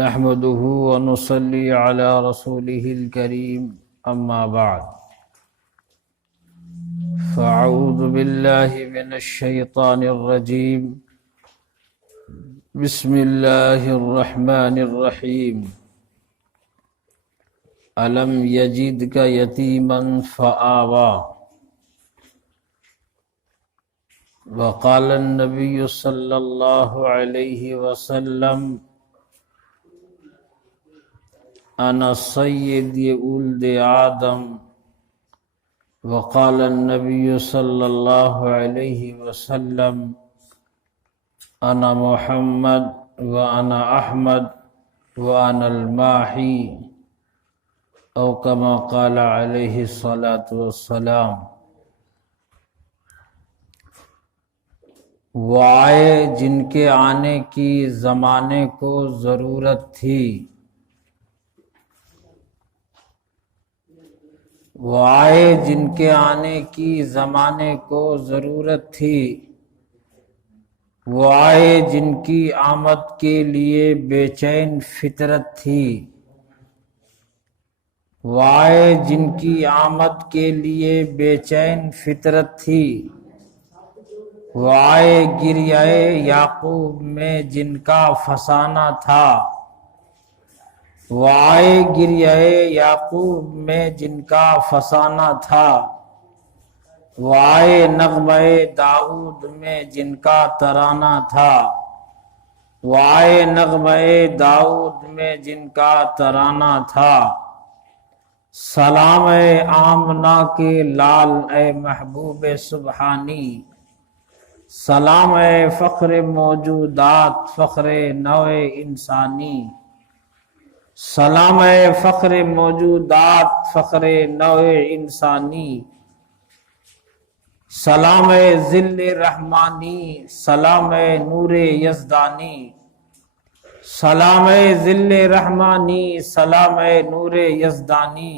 نحمده ونصلي على رسوله الكريم أما بعد فأعوذ بالله من الشيطان الرجيم بسم الله الرحمن الرحيم ألم يجدك يتيما فآوى وقال النبي صلى الله عليه وسلم أنا سيد ولد آدم وقال النبي صلى الله عليه وسلم أنا محمد وأنا أحمد وأنا الماحي أو كما قال عليه الصلاة والسلام۔ وہ آئے جن کے آنے کی زمانے کو ضرورت تھی، وہ آئے جن کے آنے کی زمانے کو ضرورت تھی، وہ آئے جن کی آمد کے لیے بے چین فطرت تھی، وہ آئے جن کی آمد کے لیے بے چین فطرت تھی، وہ آئے گریہ یعقوب میں جن کا فسانہ تھا، وہ آئے گریہ یعقوب میں جن کا فسانہ تھا، وہ آئے نغمہ داؤد میں جن کا ترانہ تھا، وہ آئے نغمہ داؤد میں جن کا ترانہ تھا۔ سلام اے آمنہ کے لال اے محبوب سبحانی، سلام اے فخر موجودات فخر نوع انسانی، سلام اے فخر موجودات فخر نوع انسانی، سلام اے ذل رحمانی، سلام اے نور یزدانی، سلام اے ذل رحمانی، سلام اے نور یزدانی۔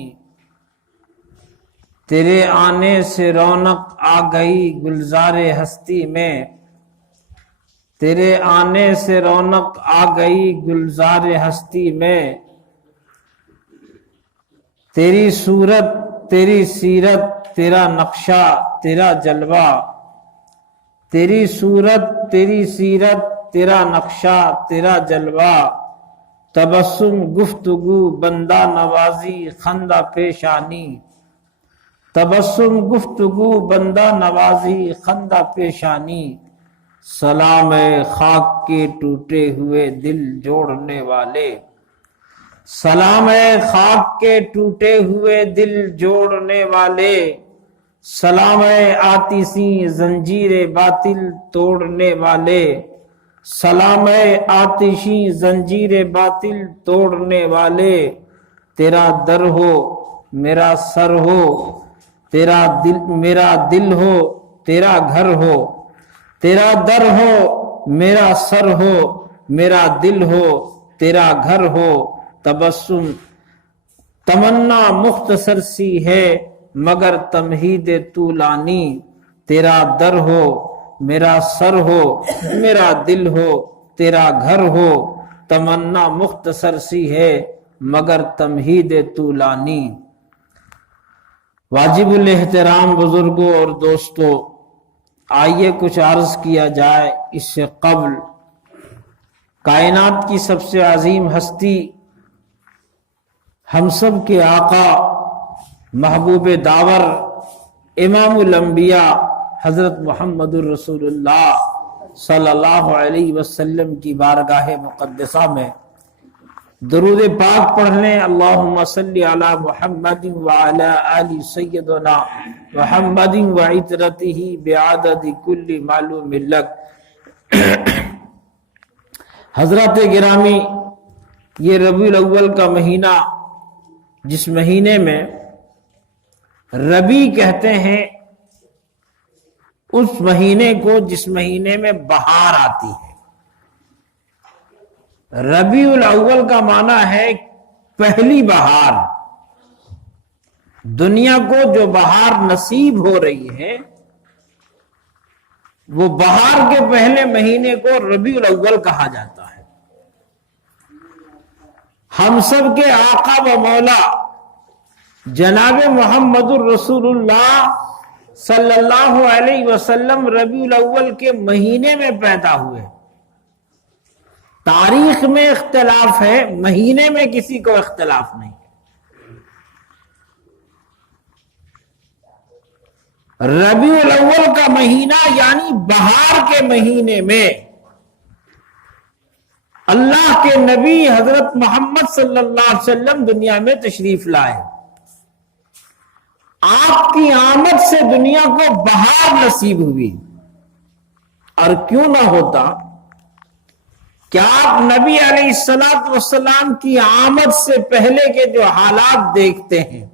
تیرے آنے سے رونق آ گئی گلزار ہستی میں، تیرے آنے سے رونق آ گئی گلزار ہستی میں، تیری صورت تیری سیرت تیرا نقشہ تیرا جلوہ، تیری صورت تیری سیرت تیرا نقشہ تیرا جلوہ، تبسم گفتگو بندہ نوازی خندہ پیشانی، تبسم گفتگو بندہ نوازی خندہ پیشانی۔ سلام اے خاک کے ٹوٹے ہوئے دل جوڑنے والے، سلام اے خاک کے ٹوٹے ہوئے دل جوڑنے والے، سلام اے آتشی زنجیر باطل توڑنے والے، سلام اے آتشی زنجیر باطل توڑنے والے۔ تیرا در ہو میرا سر ہو، تیرا دل میرا دل ہو تیرا گھر ہو، تیرا در ہو میرا سر ہو، میرا دل ہو تیرا گھر ہو۔ تبسم تمنا مختصر سی ہے مگر تمہید طولانی، تیرا در ہو میرا سر ہو، میرا دل ہو تیرا گھر ہو، تمنا مختصر سی ہے مگر تمہید طولانی۔ واجب الاحترام بزرگوں اور دوستوں، آئیے کچھ عرض کیا جائے اس سے قبل۔ کائنات کی سب سے عظیم ہستی، ہم سب کے آقا محبوب داور امام الانبیاء حضرت محمد الرسول اللہ صلی اللہ علیہ وسلم کی بارگاہ مقدسہ میں درود پاک پڑھنے۔ اللہم صلی علی محمد وعلی آل سیدنا محمد وعطرتہ بعدد کل معلوم لک۔ حضرات گرامی، یہ ربیع الاول کا مہینہ، جس مہینے میں ربیع کہتے ہیں اس مہینے کو جس مہینے میں بہار آتی ہے۔ ربیع الاول کا معنی ہے پہلی بہار۔ دنیا کو جو بہار نصیب ہو رہی ہے وہ بہار کے پہلے مہینے کو ربیع الاول کہا جاتا ہے۔ ہم سب کے آقا و مولا جناب محمد الرسول اللہ صلی اللہ علیہ وسلم ربیع الاول کے مہینے میں پیدا ہوئے۔ تاریخ میں اختلاف ہے، مہینے میں کسی کو اختلاف نہیں۔ ربیع الاول کا مہینہ یعنی بہار کے مہینے میں اللہ کے نبی حضرت محمد صلی اللہ علیہ وسلم دنیا میں تشریف لائے۔ آپ کی آمد سے دنیا کو بہار نصیب ہوئی، اور کیوں نہ ہوتا کہ آپ نبی علیہ السلام کی آمد سے پہلے کے جو حالات دیکھتے ہیں،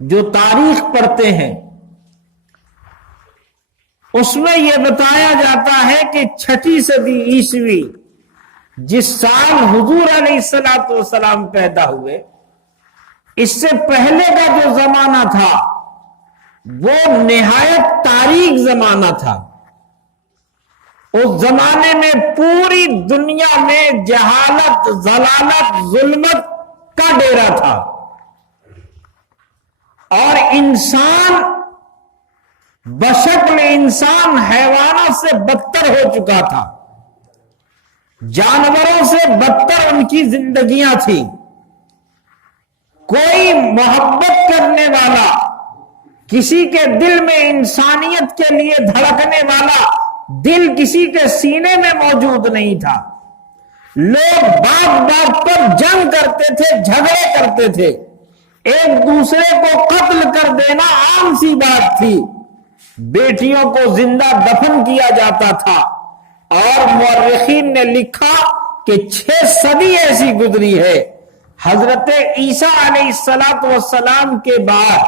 جو تاریخ پڑھتے ہیں، اس میں یہ بتایا جاتا ہے کہ 6 صدی عیسوی جس سال حضور علیہ السلام پیدا ہوئے، اس سے پہلے کا جو زمانہ تھا وہ نہایت تاریک زمانہ تھا۔ اس زمانے میں پوری دنیا میں جہالت، ضلالت، ظلمت کا ڈیرا تھا، اور انسان بشکل انسان حیوانات سے بدتر ہو چکا تھا، جانوروں سے بدتر ان کی زندگیاں تھیں۔ کوئی محبت کرنے والا، کسی کے دل میں انسانیت کے لیے دھڑکنے والا دل کسی کے سینے میں موجود نہیں تھا۔ لوگ بات بات پر جنگ کرتے تھے، جھگڑے کرتے تھے، ایک دوسرے کو قتل کر دینا عام سی بات تھی۔ بیٹیوں کو زندہ دفن کیا جاتا تھا، اور مورخین نے لکھا کہ 6 صدی ایسی گزری ہے۔ حضرت عیسیٰ علیہ السلام کے بعد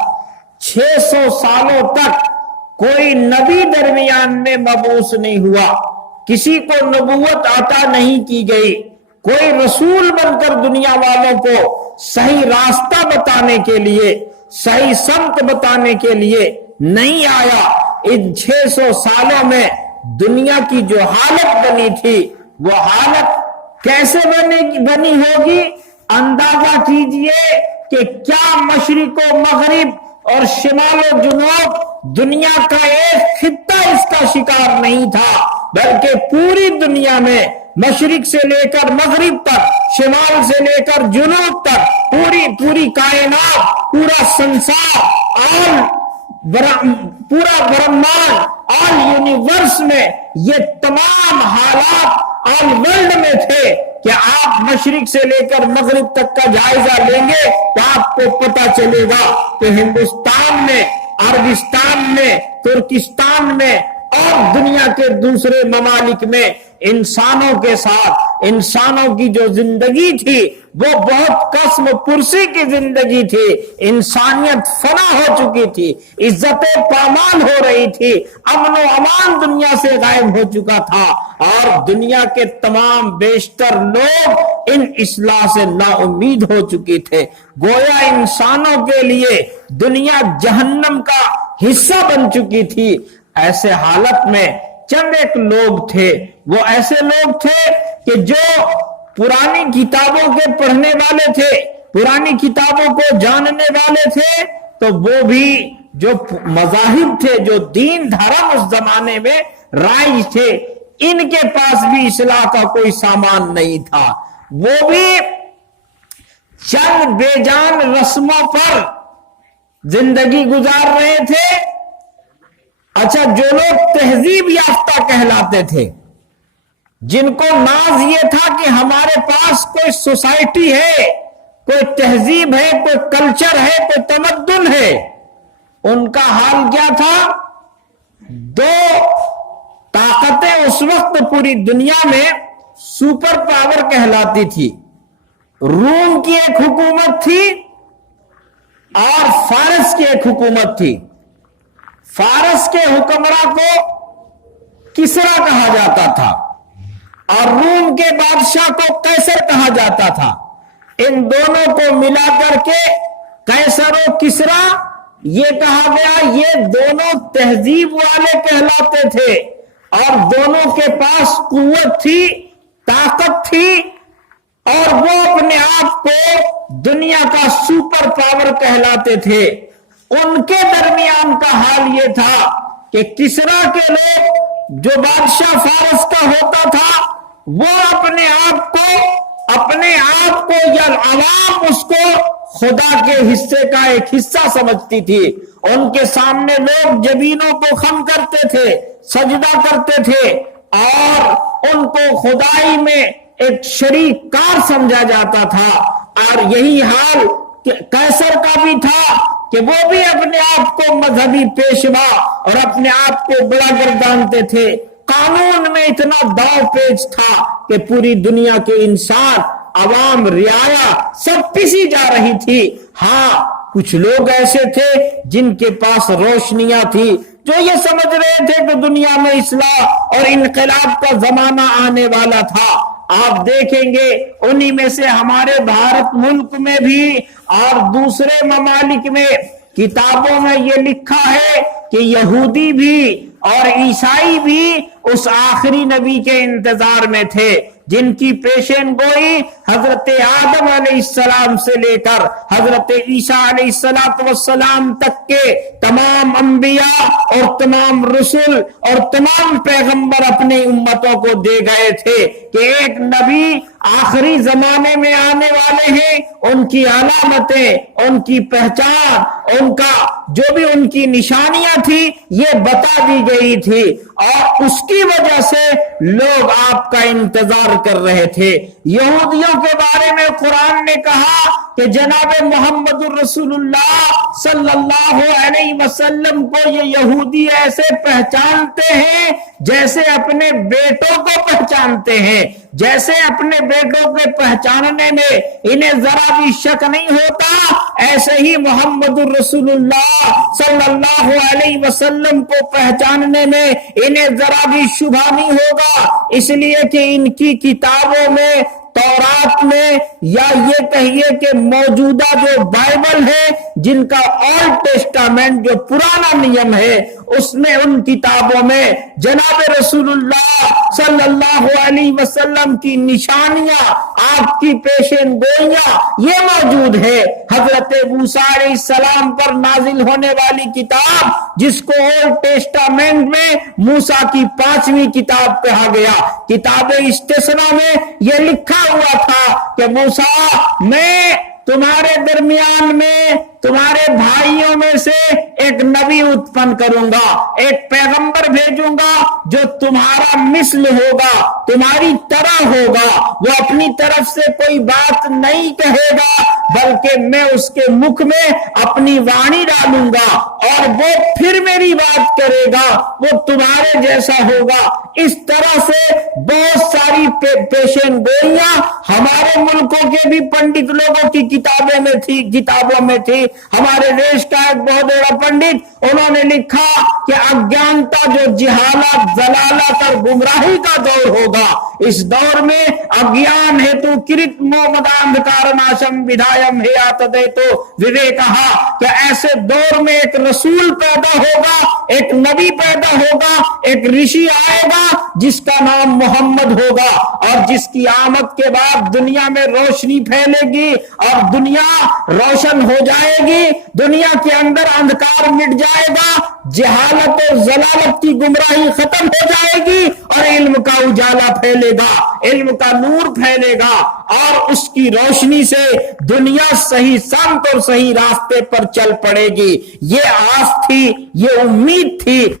600 سالوں تک کوئی نبی درمیان میں مبعوث نہیں ہوا، کسی کو نبوت عطا نہیں کی گئی، کوئی رسول بن کر دنیا والوں کو صحیح راستہ بتانے کے لیے، صحیح سمت بتانے کے لیے نہیں آیا۔ ان 600 سالوں میں دنیا کی جو حالت بنی تھی، وہ حالت کیسے بنی ہوگی؟ اندازہ کیجئے کہ کیا مشرق و مغرب اور شمال و جنوب دنیا کا ایک خطہ اس کا شکار نہیں تھا، بلکہ پوری دنیا میں مشرق سے لے کر مغرب تک، شمال سے لے کر جنوب تک، پوری کائنات، پورا سنسار، پورا برہمانڈ، آل یونیورس میں یہ تمام حالات آل ورلڈ میں تھے کہ آپ مشرق سے لے کر مغرب تک کا جائزہ لیں گے تو آپ کو پتہ چلے گا کہ ہندوستان میں، عربستان میں، ترکستان میں اور دنیا کے دوسرے ممالک میں انسانوں کے ساتھ انسانوں کی جو زندگی تھی وہ بہت قسم پرسی کی زندگی تھی۔ انسانیت فنا ہو چکی تھی، عزت پامال ہو رہی تھی، امن و امان دنیا سے غائب ہو چکا تھا، اور دنیا کے تمام بیشتر لوگ ان اصلاح سے نا امید ہو چکی تھے۔ گویا انسانوں کے لیے دنیا جہنم کا حصہ بن چکی تھی۔ ایسے حالت میں چند ایک لوگ تھے، وہ ایسے لوگ تھے کہ جو پرانی کتابوں کے پڑھنے والے تھے، پرانی کتابوں کو جاننے والے تھے، تو وہ بھی جو مذاہب تھے، جو دین دھرم اس زمانے میں رائج تھے، ان کے پاس بھی اصلاح کا کوئی سامان نہیں تھا۔ وہ بھی چند بے جان رسموں پر زندگی گزار رہے تھے۔ اچھا، جو لوگ تہذیب یافتہ کہلاتے تھے، جن کو ناز یہ تھا کہ ہمارے پاس کوئی سوسائٹی ہے، کوئی تہذیب ہے، کوئی کلچر ہے، کوئی تمدن ہے، ان کا حال کیا تھا؟ 2 طاقتیں اس وقت پوری دنیا میں سپر پاور کہلاتی تھی۔ روم کی ایک حکومت تھی اور فارس کی ایک حکومت تھی۔ فارس کے حکمراں کو کسرا کہا جاتا تھا اور روم کے بادشاہ کو قیصر کہا جاتا تھا۔ ان دونوں کو ملا کر کے قیصر و کسرا یہ کہا گیا یہ دونوں تہذیب والے کہلاتے تھے اور دونوں کے پاس قوت تھی، طاقت تھی، اور وہ اپنے آپ کو دنیا کا سپر پاور کہلاتے تھے۔ ان کے درمیان کا حال یہ تھا کہ کسریٰ کے لوگ، جو بادشاہ فارس کا ہوتا تھا، وہ اپنے آپ کو یا عوام اس کو خدا کے حصے کا ایک حصہ سمجھتی تھی۔ ان کے سامنے لوگ جبینوں کو خم کرتے تھے، سجدہ کرتے تھے، اور ان کو خدائی میں ایک شریک کار سمجھا جاتا تھا۔ اور یہی حال قیصر کا بھی تھا کہ وہ بھی اپنے آپ کو مذہبی پیشوا اور اپنے آپ کو بڑا گردانتے تھے۔ قانون میں اتنا داؤ پیچ تھا کہ پوری دنیا کے انسان، عوام، رعایا سب پیسی جا رہی تھی۔ ہاں، کچھ لوگ ایسے تھے جن کے پاس روشنیاں تھی، جو یہ سمجھ رہے تھے کہ دنیا میں اصلاح اور انقلاب کا زمانہ آنے والا تھا۔ آپ دیکھیں گے انہی میں سے ہمارے بھارت ملک میں بھی اور دوسرے ممالک میں کتابوں میں یہ لکھا ہے کہ یہودی بھی اور عیسائی بھی اس آخری نبی کے انتظار میں تھے، جن کی پیشین گوئی حضرت آدم علیہ السلام سے لے کر حضرت عیسیٰ علیہ السلام تک کے تمام انبیاء اور تمام رسول اور تمام پیغمبر اپنی امتوں کو دے گئے تھے کہ ایک نبی آخری زمانے میں آنے والے ہیں، ان کی علامتیں، ان کی پہچان، ان کا جو بھی ان کی نشانیاں تھی یہ بتا دی گئی تھی، اور اس کی وجہ سے لوگ آپ کا انتظار کر رہے تھے۔ یہودیوں کے بارے میں قرآن نے کہا کہ جناب محمد الرسول اللہ صلی اللہ علیہ وسلم کو یہ یہودی ایسے پہچانتے ہیں جیسے اپنے بیٹوں کو پہچانتے ہیں، جیسے اپنے بیٹوں کے پہچاننے میں انہیں ذرا بھی شک نہیں ہوتا، ایسے ہی محمد الرسول اللہ صلی اللہ علیہ وسلم کو پہچاننے میں انہیں ذرا بھی شبہ نہیں ہوگا، اس لیے کہ ان کی کتابوں میں، تورات میں، یا یہ کہیے کہ موجودہ جو بائبل ہے، جن کا اولڈ ٹیسٹامنٹ جو پرانا نیم ہے، اس میں ان کتابوں میں جناب رسول اللہ صلی اللہ علیہ وسلم کی نشانیاں، آپ کی پیشین گوئیاں یہ موجود ہے۔ حضرت موسیٰ علیہ السلام پر نازل ہونے والی کتاب، جس کو اولڈ ٹیسٹامنٹ میں موسیٰ کی 5ویں کتاب کہا گیا، کتاب استثنا میں یہ لکھا ہوا تھا کہ موسیٰ، میں تمہارے درمیان میں تمہارے بھائیوں میں سے ایک نبی اتپن کروں گا، ایک پیغمبر بھیجوں گا جو تمہارا مثل ہوگا، تمہاری طرح ہوگا، وہ اپنی طرف سے کوئی بات نہیں کہے گا بلکہ میں اس کے مکھ میں اپنی وانی ڈالوں گا اور وہ پھر میری بات کرے گا، وہ تمہارے جیسا ہوگا۔ اس طرح سے بہت ساری پیشین گوئیاں ہمارے ملکوں کے بھی پنڈت لوگوں کی کتابوں میں تھی۔ ہمارے دیش کا ایک بہت بڑا پنڈت، انہوں نے لکھا کہ اگیانتا جو جہالت، ضلالت اور گمراہی کا دور ہوگا، اس دور میں اگیان ہیتو کرت مومداندھکار ناشم ودھایم ہیات دیتو وویکہا، کہ ایسے دور میں ایک رسول پیدا ہوگا، ایک نبی پیدا ہوگا، ایک رشی آئے گا جس کا نام محمد ہوگا، اور جس کی آمد کے بعد دنیا میں روشنی پھیلے گی اور دنیا روشن ہو جائے گی، دنیا کے اندر اندھکار مٹ جائے گا، جہالت اور ضلالت کی گمراہی ختم ہو جائے گی اور علم کا اجالا پھیلے گا، علم کا نور پھیلے گا، اور اس کی روشنی سے دنیا صحیح سمت اور صحیح راستے پر چل پڑے گی۔ یہ آس تھی، یہ امید تھی